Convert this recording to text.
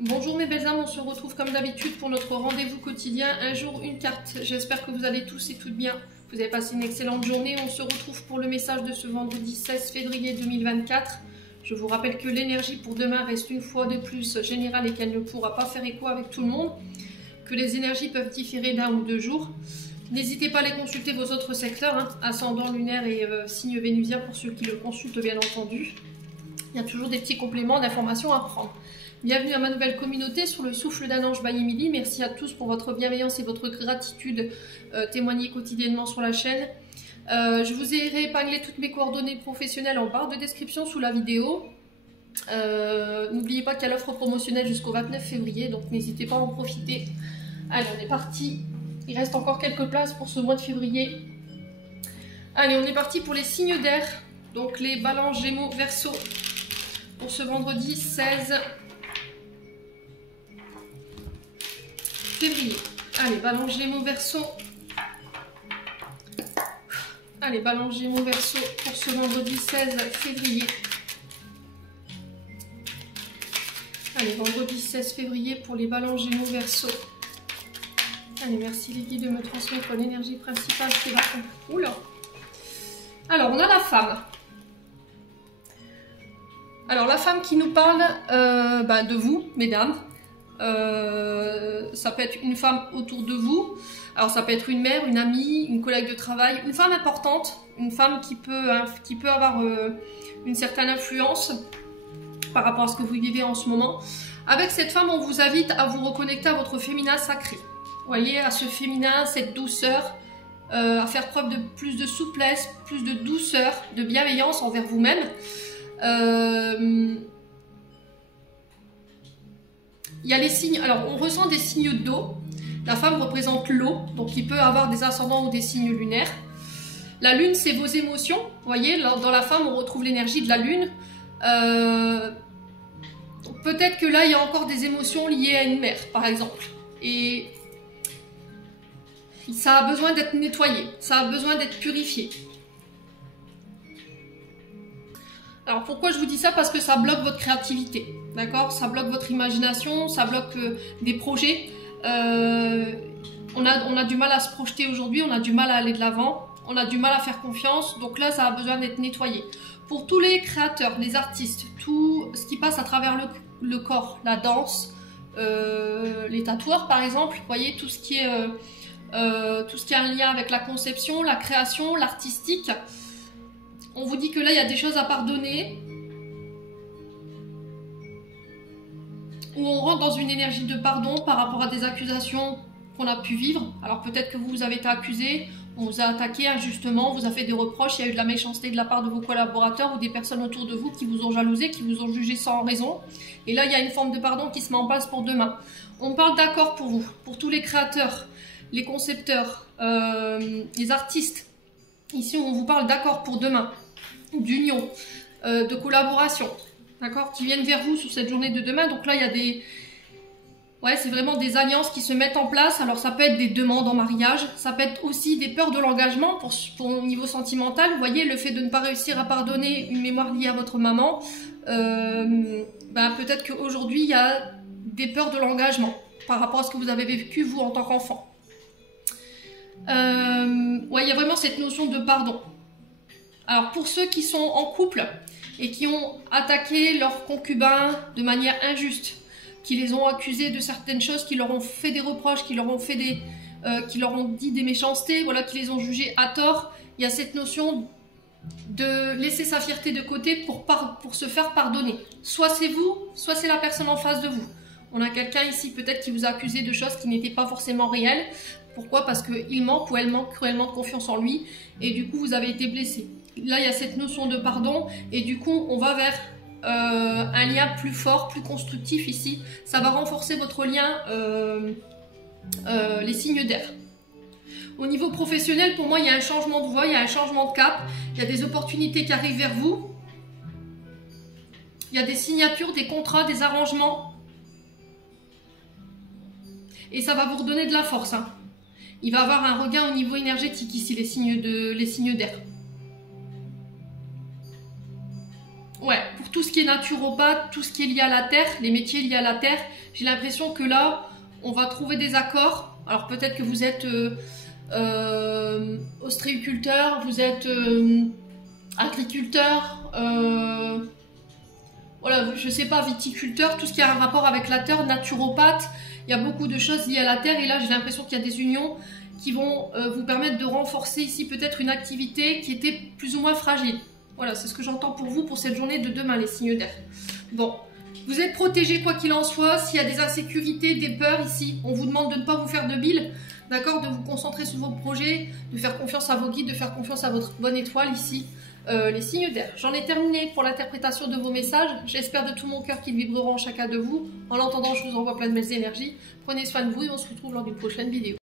Bonjour mes belles âmes, on se retrouve comme d'habitude pour notre rendez-vous quotidien, un jour une carte. J'espère que vous allez tous et toutes bien. Vous avez passé une excellente journée. On se retrouve pour le message de ce vendredi 16 février 2024. Je vous rappelle que l'énergie pour demain reste une fois de plus générale et qu'elle ne pourra pas faire écho avec tout le monde. Que les énergies peuvent différer d'un ou deux jours. N'hésitez pas à aller consulter vos autres secteurs, ascendant lunaire et signe vénusien pour ceux qui le consultent bien entendu. Il y a toujours des petits compléments d'informations à prendre. Bienvenue à ma nouvelle communauté sur le souffle d'un ange by Emily. Merci à tous pour votre bienveillance et votre gratitude témoignée quotidiennement sur la chaîne. Je vous ai réépinglé toutes mes coordonnées professionnelles en barre de description sous la vidéo. N'oubliez pas qu'il y a l'offre promotionnelle jusqu'au 29 février, donc n'hésitez pas à en profiter. Allez, on est parti. Il reste encore quelques places pour ce mois de février. Allez, on est parti pour les signes d'air. Donc les balances, gémeaux, verseau. Pour ce vendredi 16 février. Allez, balance gémeaux verseau. Allez, balance gémeaux verseau pour ce vendredi 16 février. Allez, vendredi 16 février pour les balances gémeaux verseau. Allez, merci les guides de me transmettre l'énergie principale qui va. Oula. Alors, on a la femme. Alors, la femme qui nous parle de vous, mesdames. Ça peut être une femme autour de vous. Alors ça peut être une mère, une amie, une collègue de travail, une femme importante, une femme qui peut avoir une certaine influence par rapport à ce que vous vivez en ce moment. Avec cette femme, on vous invite à vous reconnecter à votre féminin sacré. Vous voyez, à ce féminin, cette douceur, à faire preuve de plus de souplesse, plus de douceur, de bienveillance envers vous-même. Il y a les signes, alors on ressent des signes d'eau. La femme représente l'eau, donc il peut avoir des ascendants ou des signes lunaires. La lune, c'est vos émotions. Vous voyez, dans la femme, on retrouve l'énergie de la lune. Peut-être que là, il y a encore des émotions liées à une mère, par exemple. Et ça a besoin d'être nettoyé, ça a besoin d'être purifié. Alors pourquoi je vous dis ça? Parce que ça bloque votre créativité, d'accord? Ça bloque votre imagination, ça bloque des projets. On a du mal à se projeter aujourd'hui, on a du mal à aller de l'avant, on a du mal à faire confiance, donc là ça a besoin d'être nettoyé. Pour tous les créateurs, les artistes, tout ce qui passe à travers le corps, la danse, les tatoueurs par exemple, vous voyez, tout ce qui est un lien avec la conception, la création, l'artistique. On vous dit que là, il y a des choses à pardonner. Où on rentre dans une énergie de pardon par rapport à des accusations qu'on a pu vivre. Alors peut-être que vous avez été accusé, on vous a attaqué injustement, on vous a fait des reproches, il y a eu de la méchanceté de la part de vos collaborateurs ou des personnes autour de vous qui vous ont jalousé, qui vous ont jugé sans raison. Et là, il y a une forme de pardon qui se met en place pour demain. On parle d'accord pour vous, pour tous les créateurs, les concepteurs, les artistes. Ici, on vous parle d'accord pour demain. D'union, de collaboration, d'accord, qui viennent vers vous sur cette journée de demain. Donc là, il y a des... Ouais, c'est vraiment des alliances qui se mettent en place. Alors ça peut être des demandes en mariage, ça peut être aussi des peurs de l'engagement pour au niveau sentimental. Vous voyez, le fait de ne pas réussir à pardonner une mémoire liée à votre maman, peut-être qu'aujourd'hui, il y a des peurs de l'engagement par rapport à ce que vous avez vécu, vous, en tant qu'enfant. Ouais, il y a vraiment cette notion de pardon. Alors pour ceux qui sont en couple et qui ont attaqué leur concubin de manière injuste, qui les ont accusés de certaines choses, qui leur ont fait des reproches, qui leur ont dit des méchancetés, voilà, qui les ont jugés à tort, il y a cette notion de laisser sa fierté de côté pour se faire pardonner. Soit c'est vous, soit c'est la personne en face de vous. On a quelqu'un ici peut-être qui vous a accusé de choses qui n'étaient pas forcément réelles. Pourquoi? Parce qu'il manque ou elle manque cruellement de confiance en lui et du coup vous avez été blessé. Là, il y a cette notion de pardon et du coup, on va vers un lien plus fort, plus constructif ici. Ça va renforcer votre lien, les signes d'air. Au niveau professionnel, pour moi, il y a un changement de voie, il y a un changement de cap. Il y a des opportunités qui arrivent vers vous. Il y a des signatures, des contrats, des arrangements. Et ça va vous redonner de la force. Il va y avoir un regain au niveau énergétique ici, les signes d'air. Ouais, pour tout ce qui est naturopathe, tout ce qui est lié à la terre, les métiers liés à la terre, j'ai l'impression que là, on va trouver des accords. Alors peut-être que vous êtes ostréiculteur, vous êtes agriculteur, voilà, je sais pas, viticulteur, tout ce qui a un rapport avec la terre, naturopathe, il y a beaucoup de choses liées à la terre et là j'ai l'impression qu'il y a des unions qui vont vous permettre de renforcer ici peut-être une activité qui était plus ou moins fragile. Voilà, c'est ce que j'entends pour vous pour cette journée de demain, les signes d'air. Bon, vous êtes protégés quoi qu'il en soit. S'il y a des insécurités, des peurs ici, on vous demande de ne pas vous faire de bile, d'accord, de vous concentrer sur vos projets, de faire confiance à vos guides, de faire confiance à votre bonne étoile ici, les signes d'air. J'en ai terminé pour l'interprétation de vos messages. J'espère de tout mon cœur qu'ils vibreront en chacun de vous. En l'entendant, je vous envoie plein de belles énergies. Prenez soin de vous et on se retrouve lors d'une prochaine vidéo.